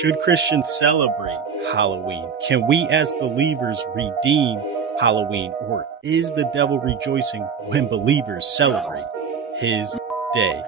Should Christians celebrate Halloween? Can we as believers redeem Halloween? Or is the devil rejoicing when believers celebrate his day?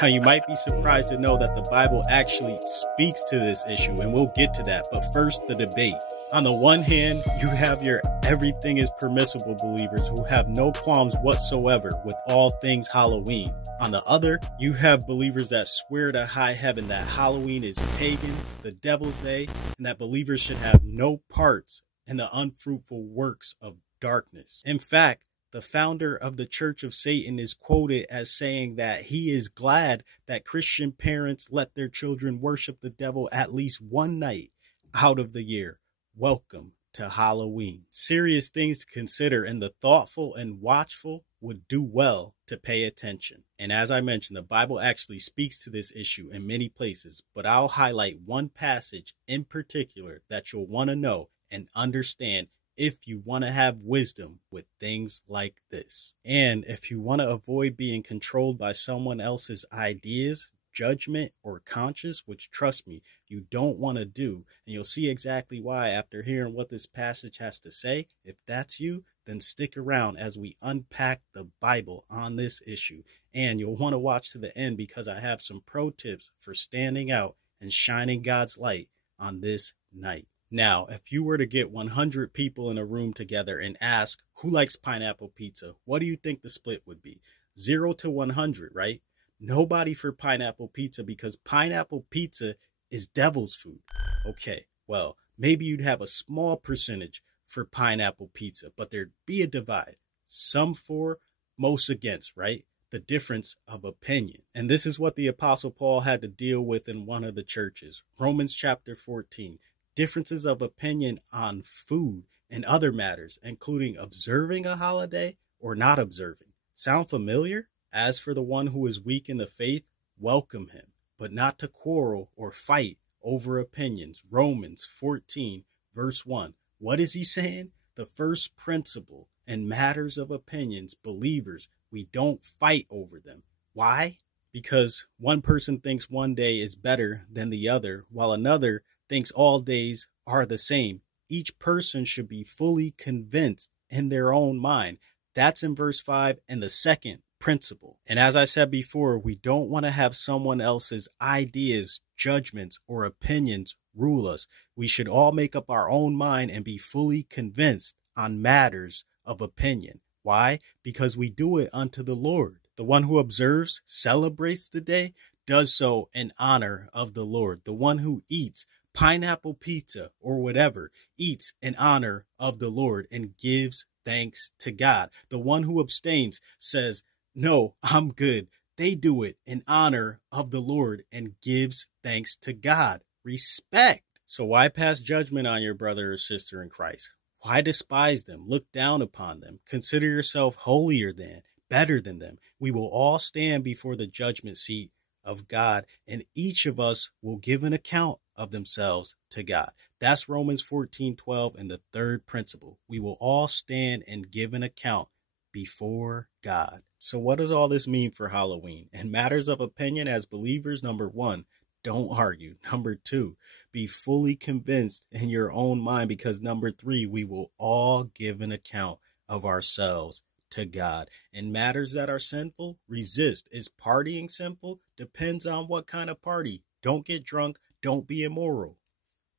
Now, you might be surprised to know that the Bible actually speaks to this issue, and we'll get to that. But first, the debate. On the one hand, you have your everything is permissible believers who have no qualms whatsoever with all things Halloween. On the other, you have believers that swear to high heaven that Halloween is pagan, the devil's day, and that believers should have no parts in the unfruitful works of darkness. In fact, the founder of the Church of Satan is quoted as saying that he is glad that Christian parents let their children worship the devil at least one night out of the year. Welcome to Halloween. Serious things to consider, and the thoughtful and watchful would do well to pay attention. And as I mentioned, the Bible actually speaks to this issue in many places, but I'll highlight one passage in particular that you'll want to know and understand if you want to have wisdom with things like this. And if you want to avoid being controlled by someone else's ideas, judgment, or conscience, which trust me, you don't want to do, and you'll see exactly why after hearing what this passage has to say. If that's you, then stick around as we unpack the Bible on this issue. And you'll want to watch to the end because I have some pro tips for standing out and shining God's light on this night. Now, if you were to get 100 people in a room together and ask who likes pineapple pizza, what do you think the split would be? 0 to 100, right? Nobody for pineapple pizza because pineapple pizza is devil's food. Okay, well, maybe you'd have a small percentage for pineapple pizza, but there'd be a divide. Some for, most against, right? The difference of opinion. And this is what the Apostle Paul had to deal with in one of the churches. Romans chapter 14. Differences of opinion on food and other matters, including observing a holiday or not observing. Sound familiar? As for the one who is weak in the faith, welcome him, but not to quarrel or fight over opinions. Romans 14, verse 1. What is he saying? The first principle in matters of opinions, believers, we don't fight over them. Why? Because one person thinks one day is better than the other, while another thinks all days are the same. Each person should be fully convinced in their own mind. That's in verse 5 and the second principle. And as I said before, we don't want to have someone else's ideas, judgments, or opinions rule us. We should all make up our own mind and be fully convinced on matters of opinion. Why? Because we do it unto the Lord. The one who observes, celebrates the day, does so in honor of the Lord. The one who eats pineapple pizza or whatever eats in honor of the Lord and gives thanks to God. The one who abstains says, no, I'm good. They do it in honor of the Lord and gives thanks to God. Respect. So why pass judgment on your brother or sister in Christ? Why despise them? Look down upon them. Consider yourself holier than, better than them. We will all stand before the judgment seat of God, and each of us will give an account of themselves to God. That's Romans 14:12 and the third principle. We will all stand and give an account before God. So what does all this mean for Halloween? In matters of opinion as believers, number 1, don't argue. Number 2, be fully convinced in your own mind, because number 3, we will all give an account of ourselves to God. In matters that are sinful, resist. Is partying sinful? Depends on what kind of party. Don't get drunk. Don't be immoral.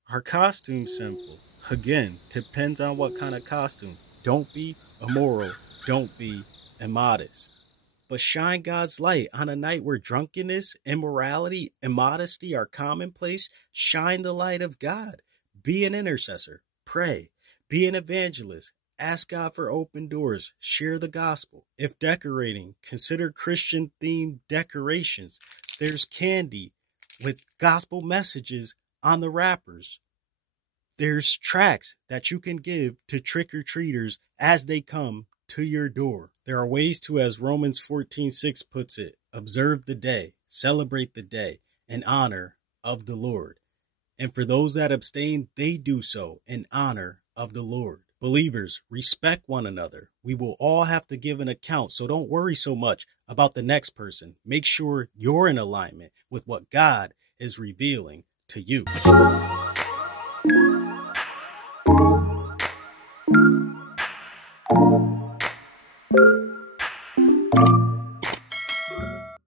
Are costumes sinful? Again, depends on what kind of costume. Don't be immoral. Don't be immodest. But shine God's light on a night where drunkenness, immorality, immodesty are commonplace. Shine the light of God. Be an intercessor. Pray. Be an evangelist. Ask God for open doors. Share the gospel. If decorating, consider Christian-themed decorations. There's candy with gospel messages on the wrappers. There's tracts that you can give to trick-or-treaters as they come to your door. There are ways to, as Romans 14:6 puts it, observe the day, celebrate the day in honor of the Lord. And for those that abstain, they do so in honor of the Lord. Believers, respect one another. We will all have to give an account, so don't worry so much about the next person. Make sure you're in alignment with what God is revealing to you.